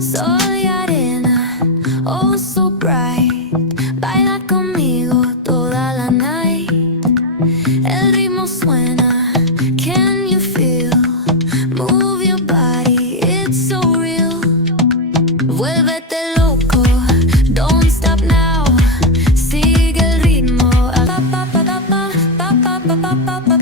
Soy arena, oh so bright. Baila conmigo toda la night. El ritmo suena, can you feel? Move your body, it's so real. Vuélvete loco, don't stop now. Sigue el ritmo. Pa, pa, pa, pa, pa, pa, pa, pa, pa, pa.